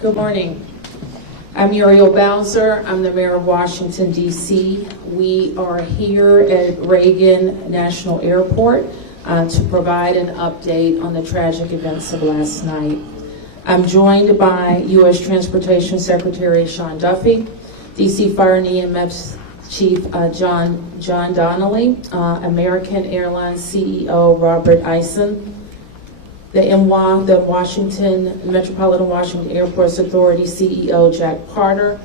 Good morning. I'm Muriel Bowser. I'm the mayor of Washington, D.C. We are here at Reagan National Airport to provide an update on the tragic events of last night. I'm joined by U.S. Transportation Secretary Sean Duffy, D.C. Fire and EMS Chief John Donnelly, American Airlines CEO Robert Eisen, the Washington Metropolitan Washington Airports Authority CEO Jack Carter,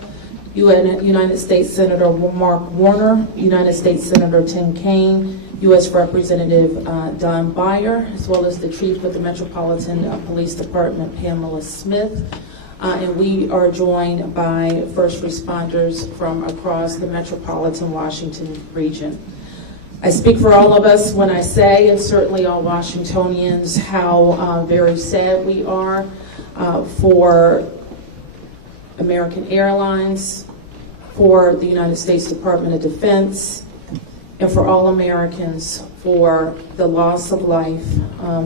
United States Senator Mark Warner, United States Senator Tim Kaine, U.S. Representative Don Beyer, as well as the Chief of the Metropolitan Police Department, Pamela Smith. And we are joined by first responders from across the Metropolitan Washington region. I speak for all of us when I say, and certainly all Washingtonians, how very sad we are for American Airlines, for the United States Department of Defense, and for all Americans for the loss of life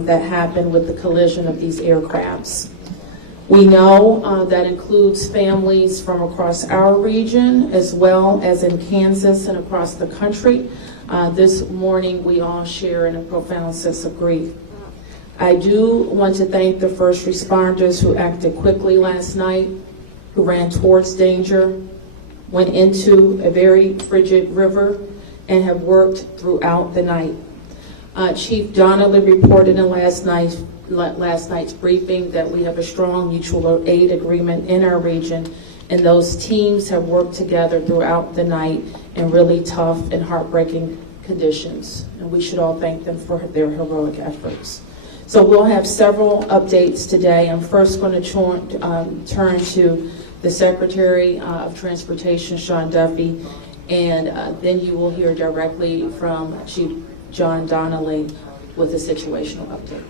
that happened with the collision of these aircrafts. We know that includes families from across our region as well as in Kansas and across the country. This morning we all share in a profound sense of grief. I do want to thank the first responders who acted quickly last night, who ran towards danger, went into a very frigid river, and have worked throughout the night. Chief Donnelly reported in last night's briefing that we have a strong mutual aid agreement in our region, and those teams have worked together throughout the night in really tough and heartbreaking conditions, and we should all thank them for their heroic efforts. So we'll have several updates today. I'm first going to turn to the Secretary of Transportation, Sean Duffy, and then you will hear directly from Chief John Donnelly with a situational update.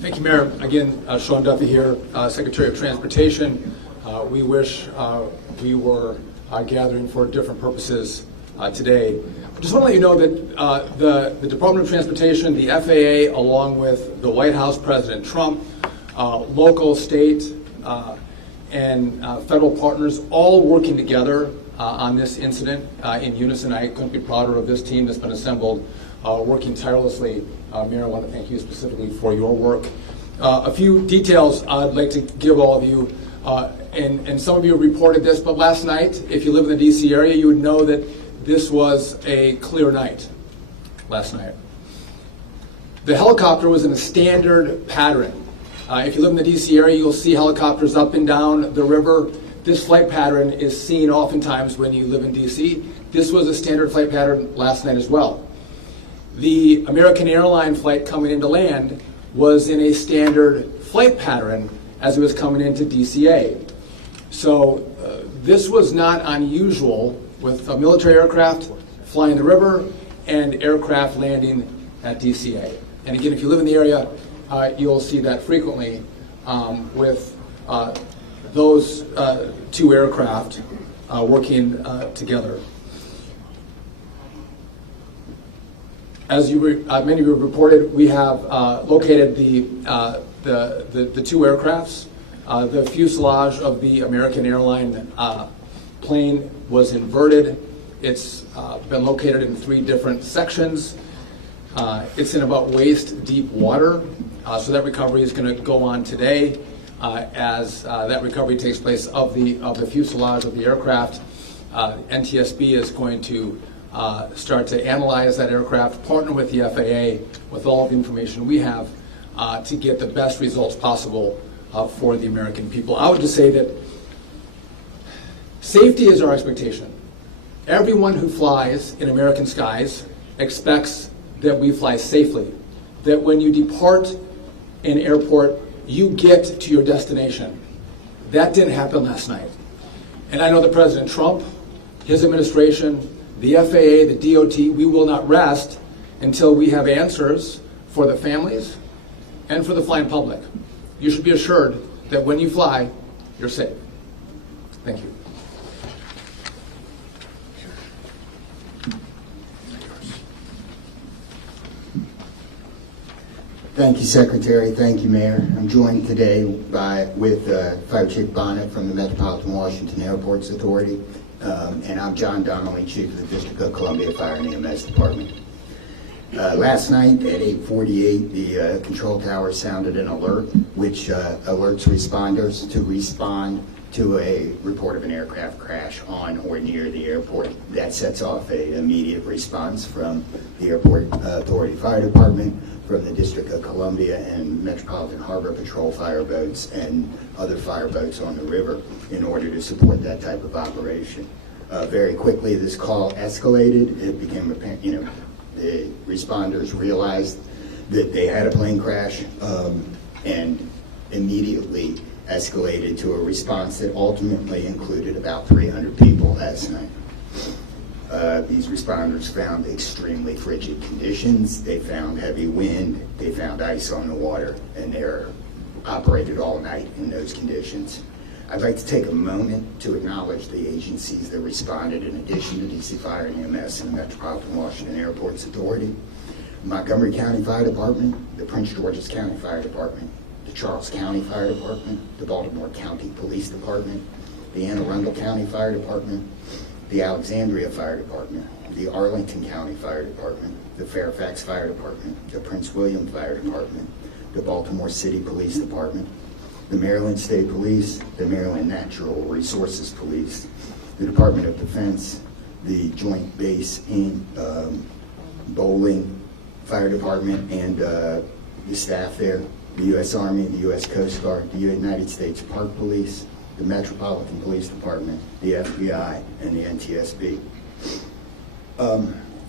Thank you, Mayor. Again, Sean Duffy here, Secretary of Transportation. We wish we were gathering for different purposes today. I just want to let you know that the Department of Transportation, the FAA, along with the White House, President Trump, local, state, and federal partners, all working together on this incident in unison. I couldn't be prouder of this team that's been assembled, working tirelessly. Mayor, I want to thank you specifically for your work. A few details I'd like to give all of you, and some of you reported this, but last night, if you live in the DC area, you would know that this was a clear night last night. The helicopter was in a standard pattern. If you live in the DC area, you'll see helicopters up and down the river. This flight pattern is seen oftentimes when you live in DC. This was a standard flight pattern last night as well. The American Airlines flight coming into land was in a standard flight pattern as it was coming into DCA. So this was not unusual with a military aircraft flying the river and aircraft landing at DCA. And again, if you live in the area, you'll see that frequently with those two aircraft working together. As many of you reported, we have located the two aircrafts. The fuselage of the American Airlines plane was inverted. It's been located in 3 different sections. It's in about waist deep water, so that recovery is going to go on today. As that recovery takes place of the fuselage of the aircraft, NTSB is going to start to analyze that aircraft, partner with the FAA with all of the information we have to get the best results possible for the American people. I would just say that safety is our expectation. Everyone who flies in American skies expects that we fly safely, that when you depart an airport, you get to your destination. That didn't happen last night. And I know that President Trump, his administration, the FAA, the DOT, we will not rest until we have answers for the families and for the flying public. You should be assured that when you fly, you're safe. Thank you. Thank you, Secretary. Thank you, Mayor. I'm joined today with Fire Chief Bonnet from the Metropolitan Washington Airports Authority, and I'm John Donnelly, Chief of the District of Columbia Fire and EMS Department. Last night at 8:48, the control tower sounded an alert, which alerts responders to respond to a report of an aircraft crash on or near the airport. That sets off an immediate response from the Airport Authority Fire Department, from the District of Columbia and Metropolitan Harbor Patrol fire boats and other fire boats on the river in order to support that type of operation. Very quickly, this call escalated. It became apparent, the responders realized that they had a plane crash and immediately escalated to a response that ultimately included about 300 people last night. These responders found extremely frigid conditions. They found heavy wind. They found ice on the water, and they're operated all night in those conditions. I'd like to take a moment to acknowledge the agencies that responded in addition to DC Fire and EMS and the Metropolitan Washington Airports Authority. Montgomery County Fire Department, the Prince George's County Fire Department, the Charles County Fire Department, the Baltimore County Police Department, the Anne Arundel County Fire Department, the Alexandria Fire Department, the Arlington County Fire Department, the Fairfax Fire Department, the Prince William Fire Department, the Baltimore City Police Department, the Maryland State Police, the Maryland Natural Resources Police, the Department of Defense, the Joint Base in Bowling Fire Department and the staff there, the U.S. Army, the U.S. Coast Guard, the United States Park Police, the Metropolitan Police Department, the FBI, and the NTSB.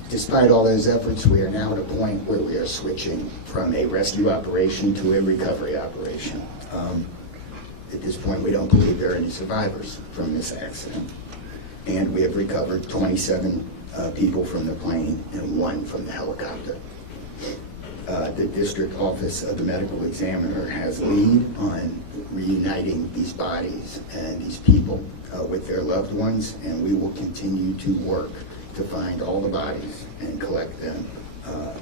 Despite all those efforts, we are now at a point where we are switching from a rescue operation to a recovery operation. At this point, we don't believe there are any survivors from this accident. And we have recovered 27 people from the plane and 1 from the helicopter. The District Office of the Medical Examiner has lead on reuniting these bodies and these people with their loved ones, and we will continue to work to find all the bodies and collect them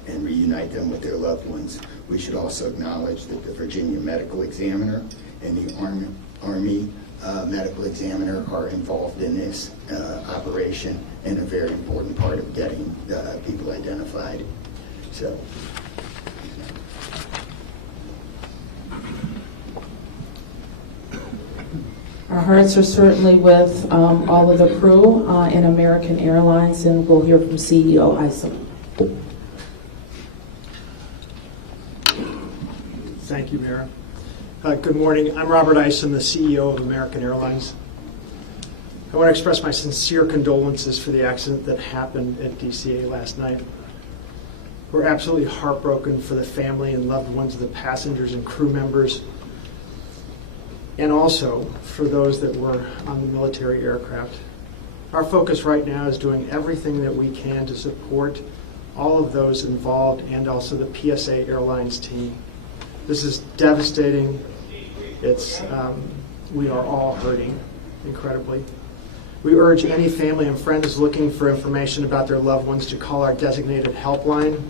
and reunite them with their loved ones. We should also acknowledge that the Virginia Medical Examiner and the Army Medical Examiner are involved in this operation and a very important part of getting people identified. So. Our hearts are certainly with all of the crew in American Airlines, and we'll hear from CEO Isom. Thank you, Mayor. Good morning. I'm Robert Isom, the CEO of American Airlines. I want to express my sincere condolences for the accident that happened at DCA last night. We're absolutely heartbroken for the family and loved ones of the passengers and crew members, and also for those that were on the military aircraft. Our focus right now is doing everything that we can to support all of those involved and also the PSA Airlines team. This is devastating. We are all hurting incredibly. We urge any family and friends looking for information about their loved ones to call our designated helpline,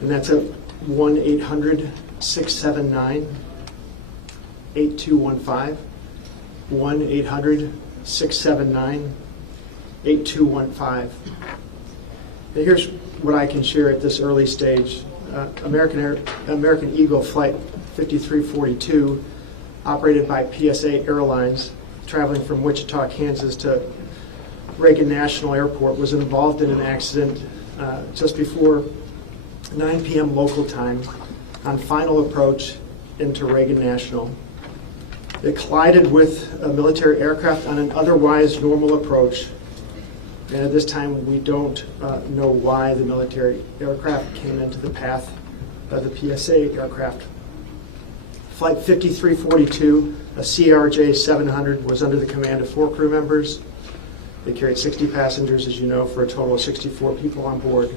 and that's at 1-800-679-8215, 1-800-679-8215. Now here's what I can share at this early stage. American Eagle Flight 5342, operated by PSA Airlines, traveling from Wichita, Kansas to Reagan National Airport, was involved in an accident just before 9 p.m. local time on final approach into Reagan National. It collided with a military aircraft on an otherwise normal approach, and at this time we don't know why the military aircraft came into the path of the PSA aircraft. Flight 5342, a CRJ 700, was under the command of 4 crew members. They carried 60 passengers, as you know, for a total of 64 people on board.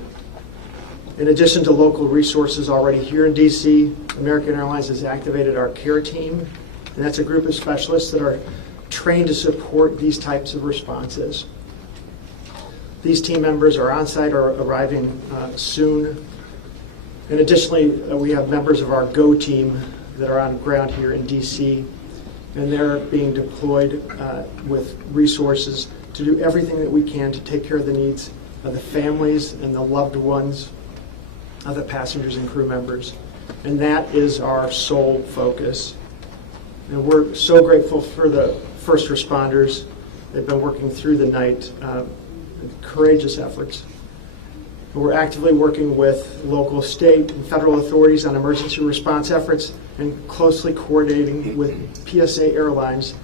In addition to local resources already here in DC, American Airlines has activated our care team, and that's a group of specialists that are trained to support these types of responses. These team members are on site or arriving soon. And additionally, we have members of our GO team that are on ground here in DC, and they're being deployed with resources to do everything that we can to take care of the needs of the families and the loved ones of the passengers and crew members. And that is our sole focus. And we're so grateful for the first responders. They've been working through the night, courageous efforts. And we're actively working with local, state, and federal authorities on emergency response efforts and closely coordinating with PSA Airlines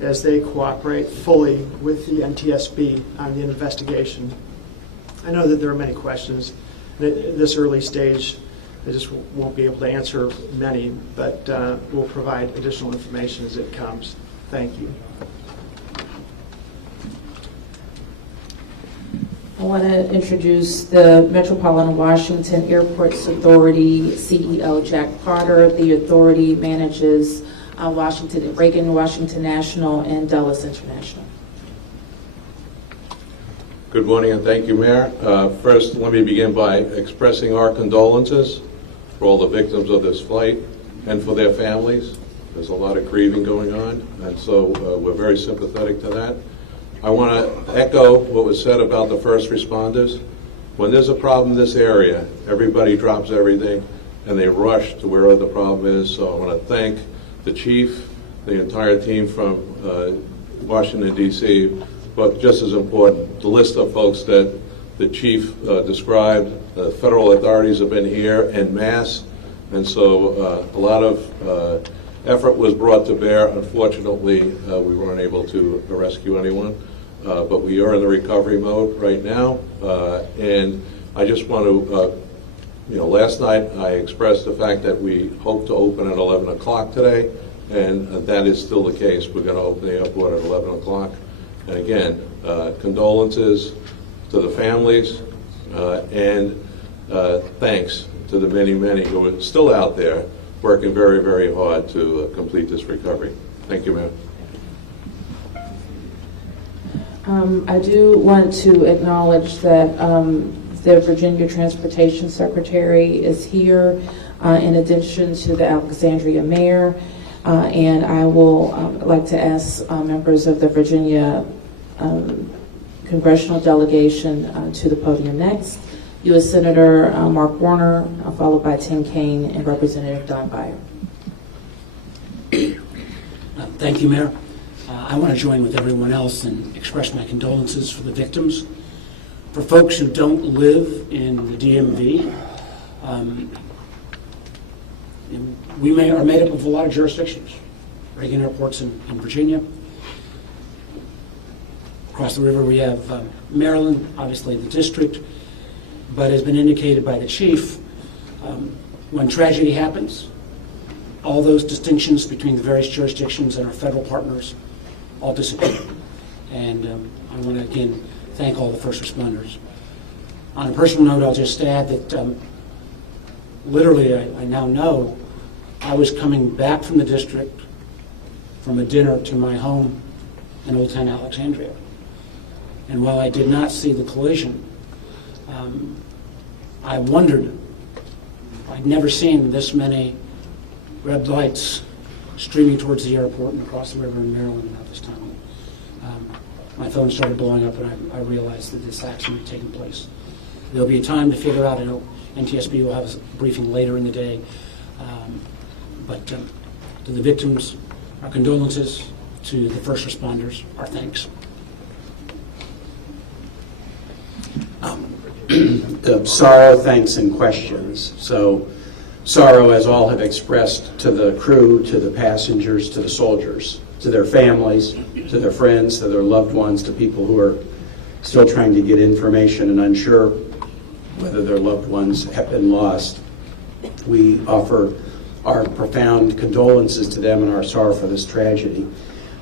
as they cooperate fully with the NTSB on the investigation. I know that there are many questions. At this early stage, I just won't be able to answer many, but we'll provide additional information as it comes. Thank you. I want to introduce the Metropolitan Washington Airports Authority CEO, Jack Potter. The authority manages Reagan Washington National and Dulles International. Good morning and thank you, Mayor. First, let me begin by expressing our condolences for all the victims of this flight and for their families. There's a lot of grieving going on, and so we're very sympathetic to that. I want to echo what was said about the first responders. When there's a problem in this area, everybody drops everything and they rush to wherever the problem is. So I want to thank the chief, the entire team from Washington, D.C., but just as important, the list of folks that the chief described. The federal authorities have been here en masse, and so a lot of effort was brought to bear. Unfortunately, we weren't able to rescue anyone, but we are in the recovery mode right now. And I just want to, last night I expressed the fact that we hope to open at 11 o'clock today, and that is still the case. We're going to open the airport at 11 o'clock. And again, condolences to the families, and thanks to the many, many who are still out there working very, very hard to complete this recovery. Thank you, Mayor. I do want to acknowledge that the Virginia Transportation Secretary is here, in addition to the Alexandria Mayor, and I will like to ask members of the Virginia congressional delegation to the podium next. U.S. Senator Mark Warner, followed by Tim Kaine and Representative Don Beyer. Thank you, Mayor. I want to join with everyone else and express my condolences for the victims. For folks who don't live in the DMV, we are made up of a lot of jurisdictions. Reagan Airport's in Virginia. Across the river we have Maryland, obviously the district, but as been indicated by the chief, when tragedy happens, all those distinctions between the various jurisdictions and our federal partners all disappear. And I want to again thank all the first responders. On a personal note, I'll just add that literally I now know I was coming back from the district from a dinner to my home in Old Town Alexandria. And while I did not see the collision, I wondered, I'd never seen this many red lights streaming towards the airport and across the river in Maryland at this time. My phone started blowing up and I realized that this accident had taken place. There'll be a time to figure out, I know NTSB will have a briefing later in the day, but to the victims, our condolences. To the first responders, our thanks. The sorrow, thanks, and questions. So sorrow, as all have expressed, to the crew, to the passengers, to the soldiers, to their families, to their friends, to their loved ones, to people who are still trying to get information and unsure whether their loved ones have been lost. We offer our profound condolences to them and our sorrow for this tragedy.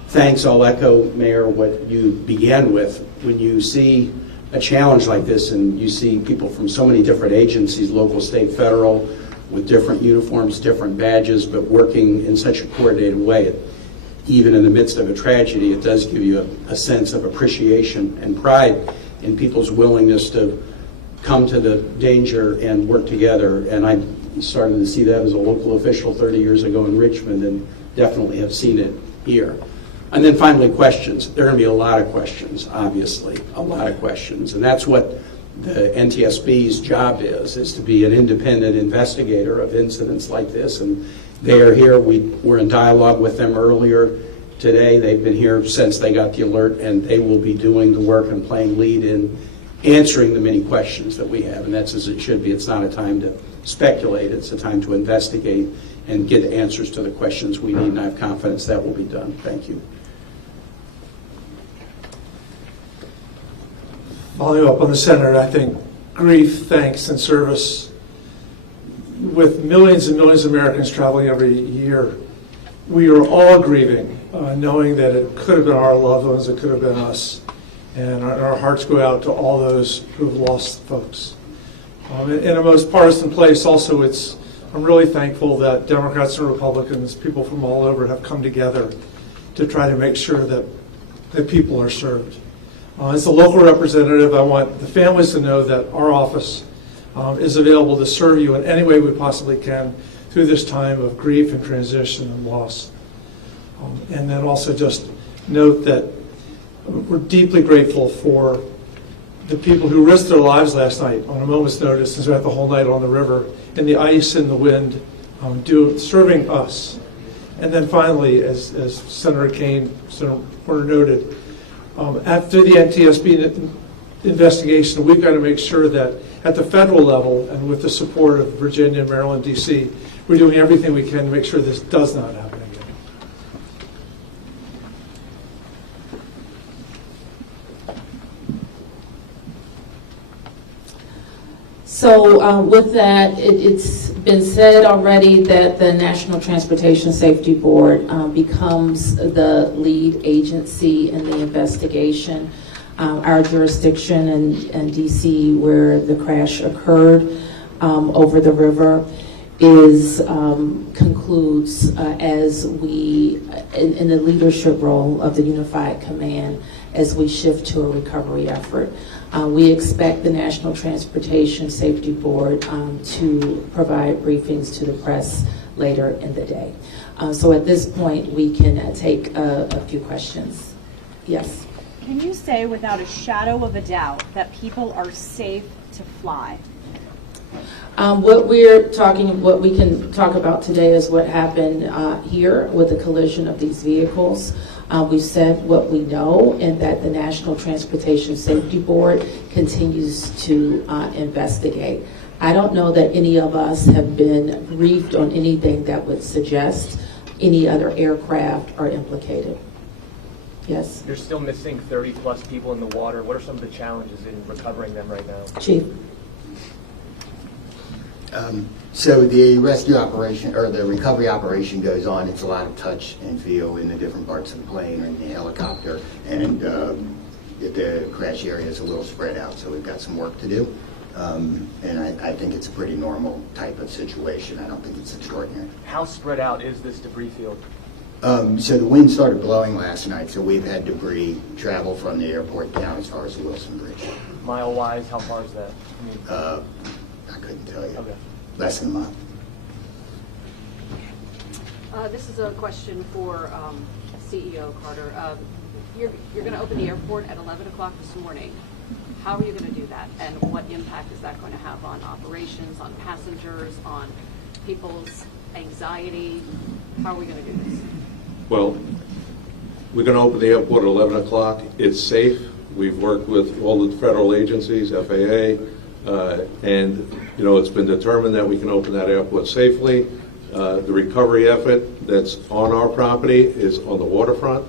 Thanks, I'll echo, Mayor, what you began with. When you see a challenge like this and you see people from so many different agencies, local, state, federal, with different uniforms, different badges, but working in such a coordinated way, even in the midst of a tragedy, it does give you a sense of appreciation and pride in people's willingness to come to the danger and work together. And I started to see that as a local official 30 years ago in Richmond, and definitely have seen it here. And then finally, questions. There are going to be a lot of questions, obviously, a lot of questions. And that's what the NTSB's job is to be an independent investigator of incidents like this. And they are here. We were in dialogue with them earlier today. They've been here since they got the alert, and they will be doing the work and playing lead in answering the many questions that we have. And that's as it should be. It's not a time to speculate. It's a time to investigate and get answers to the questions we need. And I have confidence that will be done. Thank you. Following up on the Senator, I think grief, thanks, and service, with millions and millions of Americans traveling every year, we are all grieving, knowing that it could have been our loved ones, it could have been us. And our hearts go out to all those who have lost folks. In a most partisan place, also, I'm really thankful that Democrats and Republicans, people from all over, have come together to try to make sure that people are served. As a local representative, I want the families to know that our office is available to serve you in any way we possibly can through this time of grief and transition and loss. And then also just note that we're deeply grateful for the people who risked their lives last night on a moment's notice and spent the whole night on the river in the ice and the wind, serving us. And then finally, as Senator Kane, Senator Porter noted, after the NTSB investigation, we've got to make sure that at the federal level and with the support of Virginia, Maryland, D.C., we're doing everything we can to make sure this does not happen again. So with that, it's been said already that the National Transportation Safety Board becomes the lead agency in the investigation. Our jurisdiction in D.C., where the crash occurred over the river, concludes as we, in the leadership role of the Unified Command, as we shift to a recovery effort. We expect the National Transportation Safety Board to provide briefings to the press later in the day. So at this point, we can take a few questions. Yes? Can you say without a shadow of a doubt that people are safe to fly? What we can talk about today is what happened here with the collision of these vehicles. We've said what we know, and that the National Transportation Safety Board continues to investigate. I don't know that any of us have been briefed on anything that would suggest any other aircraft are implicated. Yes? You're still missing 30 plus people in the water. What are some of the challenges in recovering them right now? Chief? So the rescue operation, or the recovery operation, goes on. It's a lot of touch and feel in the different parts of the plane or in the helicopter, and the crash area is a little spread out, so we've got some work to do. And I think it's a pretty normal type of situation. I don't think it's extraordinary. How spread out is this debris field? So the wind started blowing last night, so we've had debris travel from the airport down as far as the Wilson Bridge. Mile-wise, how far is that? I couldn't tell you. Okay. Less than a mile. This is a question for CEO Carter. You're going to open the airport at 11 o'clock this morning. How are you going to do that? And what impact is that going to have on operations, on passengers, on people's anxiety? How are we going to do this? Well, we're going to open the airport at 11 o'clock. It's safe. We've worked with all the federal agencies, FAA, and it's been determined that we can open that airport safely. The recovery effort that's on our property is on the waterfront.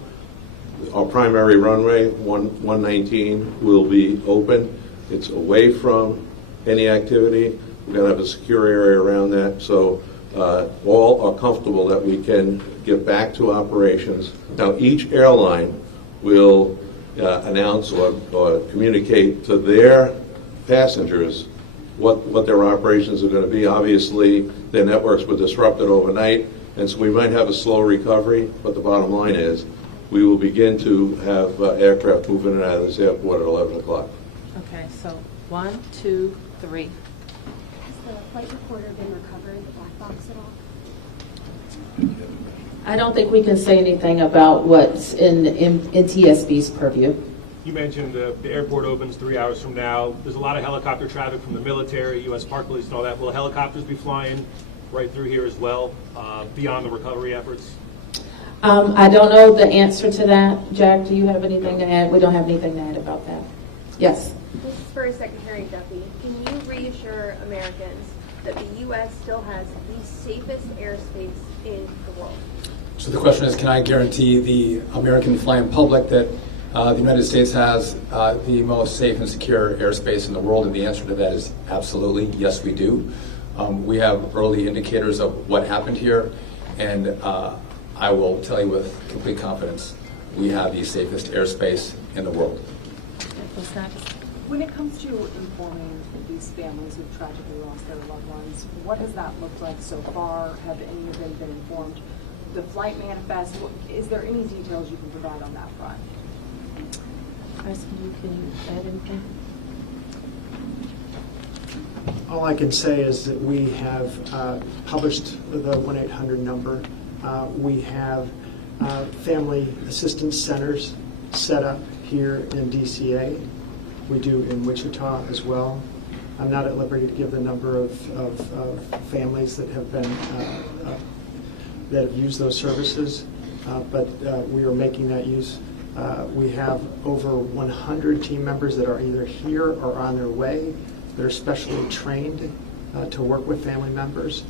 Our primary runway, 119, will be open. It's away from any activity. We're going to have a secure area around that, so all are comfortable that we can get back to operations. Now, each airline will announce or communicate to their passengers what their operations are going to be. Obviously, their networks were disrupted overnight, and so we might have a slow recovery, but the bottom line is we will begin to have aircraft moving in and out of this airport at 11 o'clock. Okay, so 1, 2, 3. Has the flight recorder been recovered, the black box at all? I don't think we can say anything about what's in TSB's purview. You mentioned the airport opens 3 hours from now. There's a lot of helicopter traffic from the military, U.S. Park Police and all that. Will helicopters be flying right through here as well, beyond the recovery efforts? I don't know the answer to that. Jack, do you have anything to add? We don't have anything to add about that. Yes. This is for Secretary Duffy. Can you reassure Americans that the U.S. still has the safest airspace in the world? So the question is, can I guarantee the American flying public that the United States has the most safe and secure airspace in the world? And the answer to that is absolutely, yes, we do. We have early indicators of what happened here, and I will tell you with complete confidence, we have the safest airspace in the world. When it comes to informing these families who've tragically lost their loved ones, what has that looked like so far? Have any of them been informed? The flight manifest, is there any details you can provide on that front? Carson, can you add anything? All I can say is that we have published the 1-800 number. We have family assistance centers set up here in DCA. We do in Wichita as well. I'm not at liberty to give the number of families that have been that have used those services, but we are making that use. We have over 100 team members that are either here or on their way. They're specially trained to work with family members,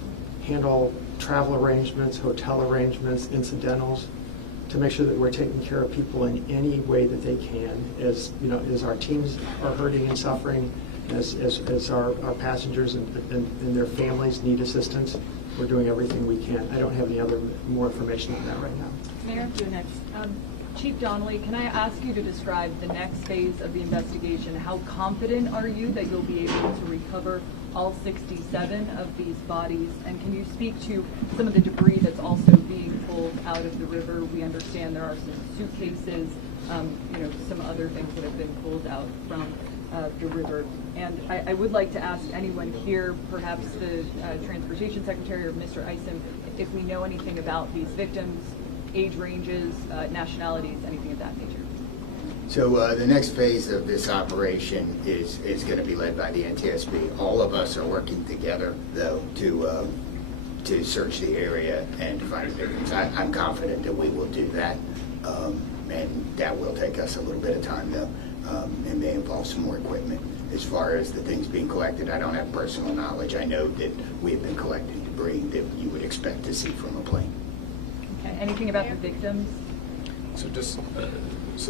handle travel arrangements, hotel arrangements, incidentals, to make sure that we're taking care of people in any way that they can. As you know, as our teams are hurting and suffering, as our passengers and their families need assistance, we're doing everything we can. I don't have any more information on that right now. Mayor, you're next. Chief Donnelly, can I ask you to describe the next phase of the investigation? How confident are you that you'll be able to recover all 67 of these bodies? And can you speak to some of the debris that's also being pulled out of the river? We understand there are some suitcases, some other things that have been pulled out from the river. And I would like to ask anyone here, perhaps the Transportation Secretary or Mr. Isom, if we know anything about these victims, age ranges, nationalities, anything of that nature. So the next phase of this operation is going to be led by the NTSB. All of us are working together, though, to search the area and to find the victims. I'm confident that we will do that, and that will take us a little bit of time, though, and may involve some more equipment. As far as the things being collected, I don't have personal knowledge. I know that we have been collecting debris that you would expect to see from a plane. Okay. Anything about the victims? So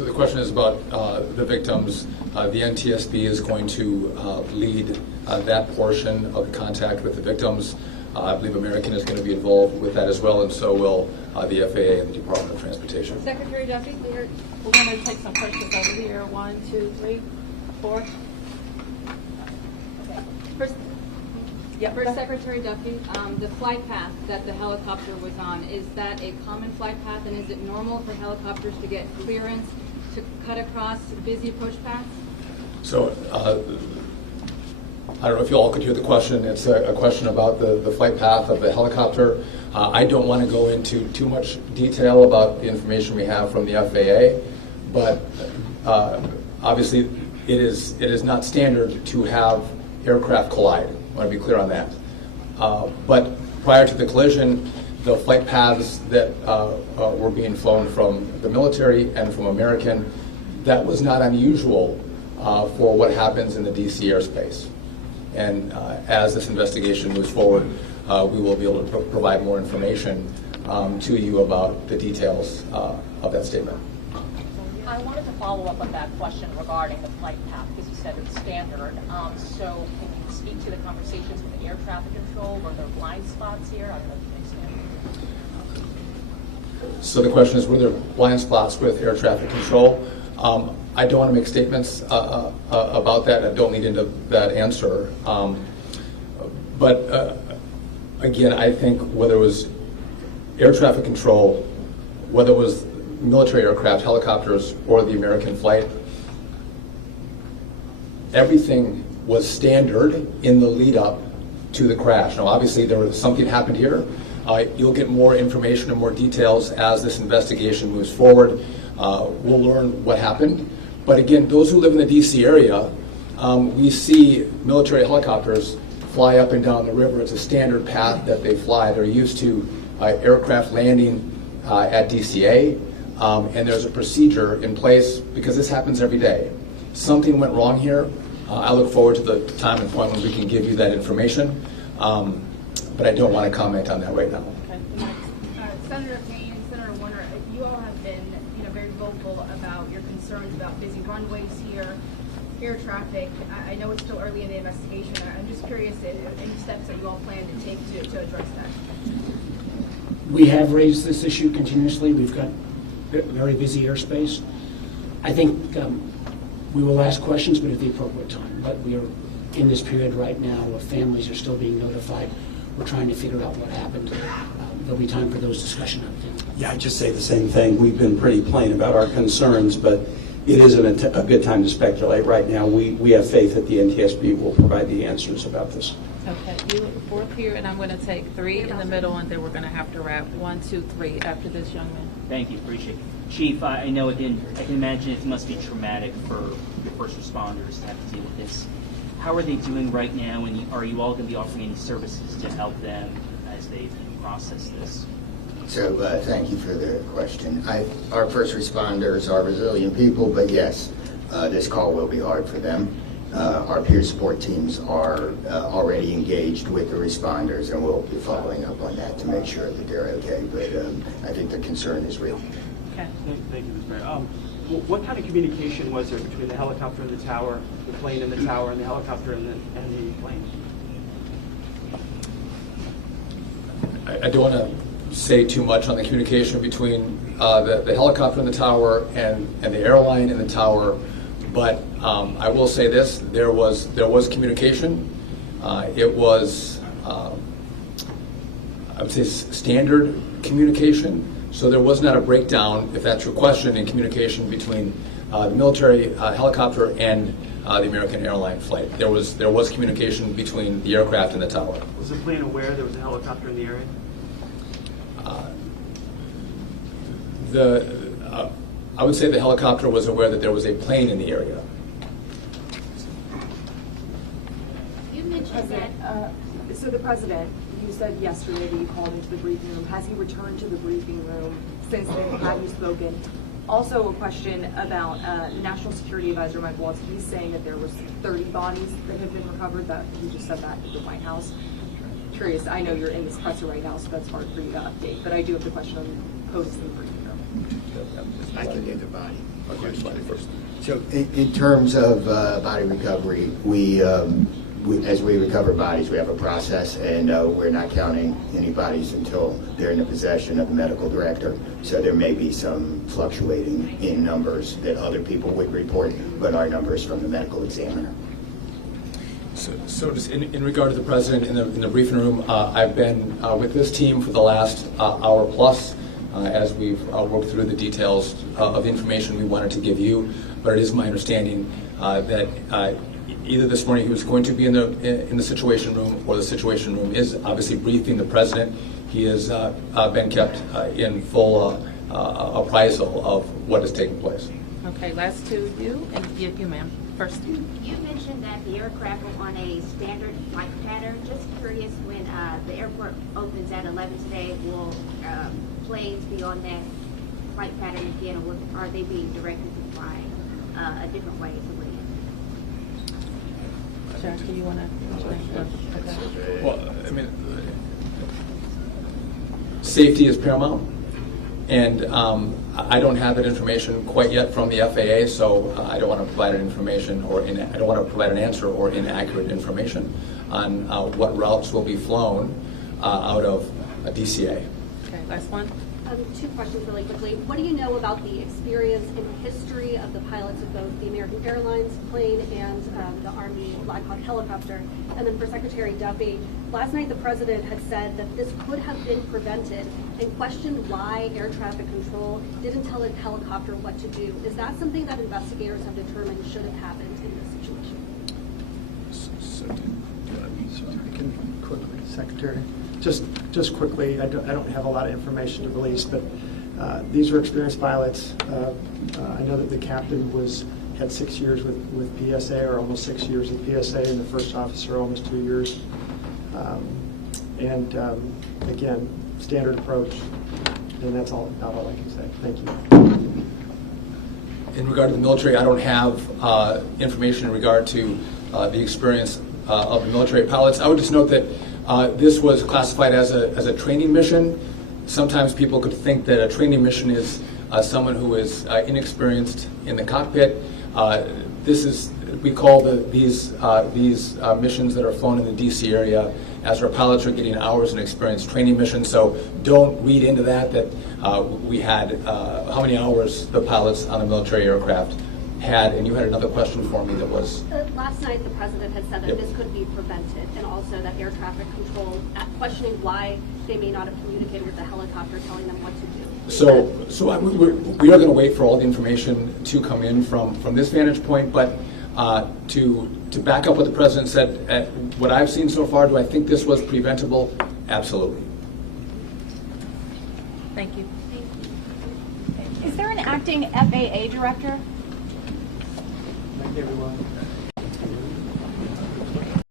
the question is about the victims. The NTSB is going to lead that portion of the contact with the victims. I believe American is going to be involved with that as well, and so will the FAA and the Department of Transportation. Secretary Duffy, we're going to take some questions over here. 1, 2, 3, 4. Okay. First, Secretary Duffy, the flight path that the helicopter was on, is that a common flight path, and is it normal for helicopters to get clearance to cut across busy approach paths? So I don't know if you all could hear the question. It's a question about the flight path of the helicopter. I don't want to go into too much detail about the information we have from the FAA, but obviously it is not standard to have aircraft collide. I want to be clear on that. But prior to the collision, the flight paths that were being flown from the military and from American, that was not unusual for what happens in the DC airspace. And as this investigation moves forward, we will be able to provide more information to you about the details of that statement. I wanted to follow up on that question regarding the flight path, because you said it's standard. So can you speak to the conversations with air traffic control? Were there blind spots here? I don't know if you understand. So the question is, were there blind spots with air traffic control? I don't want to make statements about that. I don't lead into that answer. But again, I think whether it was air traffic control, whether it was military aircraft, helicopters, or the American flight, everything was standard in the lead up to the crash. Now, obviously, there was something happened here. You'll get more information and more details as this investigation moves forward. We'll learn what happened. But again, those who live in the DC area, we see military helicopters fly up and down the river. It's a standard path that they fly. They're used to aircraft landing at DCA, and there's a procedure in place because this happens every day. Something went wrong here. I look forward to the time and point when we can give you that information, but I don't want to comment on that right now. Senator Payne and Senator Warner, you all have been, very vocal about your concerns about busy runways here, air traffic. I know it's still early in the investigation. I'm just curious, any steps that you all plan to take to address that? We have raised this issue continuously. We've got very busy airspace. I think we will ask questions, but at the appropriate time. But we are in this period right now where families are still being notified. We're trying to figure out what happened. There'll be time for those discussions. Yeah, I'd just say the same thing. We've been pretty plain about our concerns, but it isn't a good time to speculate right now. We have faith that the NTSB will provide the answers about this. Okay, you fourth here, and I'm going to take 3 in the middle, and then we're going to have to wrap 1, 2, 3 after this young man. Thank you, appreciate it. Chief, I know again, I can imagine it must be traumatic for your first responders to have to deal with this. How are they doing right now, and are you all going to be offering any services to help them as they process this? So thank you for the question. Our first responders are resilient people, but yes, this call will be hard for them. Our peer support teams are already engaged with the responders, and we'll be following up on that to make sure that they're okay. But I think the concern is real. Okay. Thank you, Ms. Mayor. What kind of communication was there between the helicopter and the tower, the plane and the tower, and the helicopter and the plane? I don't want to say too much on the communication between the helicopter and the tower and the airline and the tower, but I will say this: there was communication. It was I would say standard communication. So there was not a breakdown, if that's your question, in communication between the military helicopter and the American Airlines flight. There was communication between the aircraft and the tower. Was the plane aware there was a helicopter in the area? I would say the helicopter was aware that there was a plane in the area. You mentioned that. So the president, you said yesterday that you called into the briefing room. Has he returned to the briefing room since then? Have you spoken? Also a question about National Security Advisor Mike Waltz. He's saying that there was 30 bodies that have been recovered. That he just said that at the White House. Curious, I know you're in this presser right now, so that's hard for you to update. But I do have the question posed in the briefing room. I can get the body. Okay, first. So in terms of body recovery, we as we recover bodies, we have a process, and we're not counting any bodies until they're in the possession of the medical director. So there may be some fluctuating in numbers that other people would report, but our numbers from the medical examiner. So just in regard to the president in the briefing room, I've been with this team for the last hour plus as we've worked through the details of information we wanted to give you. But it is my understanding that either this morning he was going to be in the Situation Room, or the Situation Room is obviously briefing the president. He has been kept in full appraisal of what is taking place. Okay, last two, you, and you, ma'am. First. You mentioned that the aircraft were on a standard flight pattern. Just curious, when the airport opens at 11 today, will planes be on that flight pattern again, or are they being directed to fly a different way to land? Jack, do you want to? Okay. Well, I mean, safety is paramount, and I don't have that information quite yet from the FAA, so I don't want to provide an information I don't want to provide an answer or inaccurate information on what routes will be flown out of DCA. Okay, last one. Two questions really quickly. What do you know about the experience and history of the pilots of both the American Airlines plane and the Army Black Hawk helicopter? And then for Secretary Duffy, last night the president had said that this could have been prevented and questioned why air traffic control didn't tell a helicopter what to do. Is that something that investigators have determined should have happened in this situation? Quickly, Secretary. Just quickly, I don't have a lot of information to release, but these are experienced pilots. I know that the captain had 6 years with PSA, or almost 6 years with PSA, and the first officer almost 2 years. Again, standard approach, and that's about all I can say. Thank you. In regard to the military, I don't have information in regard to the experience of the military pilots. I would just note that this was classified as a training mission. Sometimes people could think that a training mission is someone who is inexperienced in the cockpit. We call these missions that are flown in the DC area as our pilots are getting hours in experience training missions. So don't read into that we had how many hours the pilots on a military aircraft had. And you had another question for me that was... Last night the president had said that Yep. this could be prevented, and also that air traffic control, questioning why they may not have communicated with the helicopter telling them what to do. So we are going to wait for all the information to come in from this vantage point, but to back up what the president said, what I've seen so far, do I think this was preventable? Absolutely. Thank you. Is there an acting FAA director? Thank you, everyone.